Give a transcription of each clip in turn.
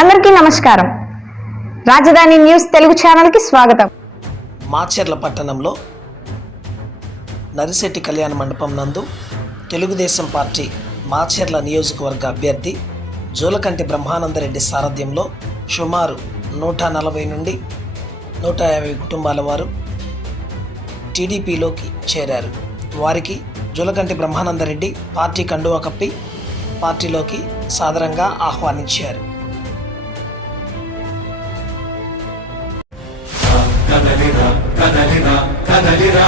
అందరికీ నమస్కారం. రాజధాని న్యూస్ తెలుగు ఛానల్కి స్వాగతం. మాచర్ల పట్టణంలో నరిశెట్టి కళ్యాణ మండపం నందు తెలుగుదేశం పార్టీ మాచర్ల నియోజకవర్గ అభ్యర్థి జూలకంటి బ్రహ్మానందరెడ్డి సారథ్యంలో సుమారు నూట నలభై నుండి నూట యాభై కుటుంబాల వారు టీడీపీలోకి చేరారు. వారికి జూలకంటి బ్రహ్మానందరెడ్డి పార్టీ కండువా కప్పి పార్టీలోకి సాదరంగా ఆహ్వానించారు. కదలిరా కదలిరా కదలిరా.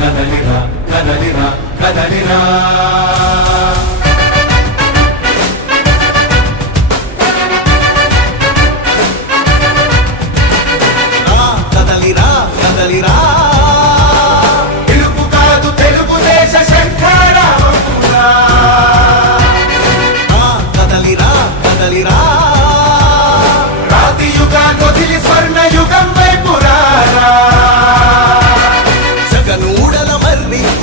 కదలిరా కదలిరా కదలిరా. కదలిరా కదలిరా. తెలుగు కాదు తెలుగుదేశ శంఖారావమురా కదలిరా కదలిరా.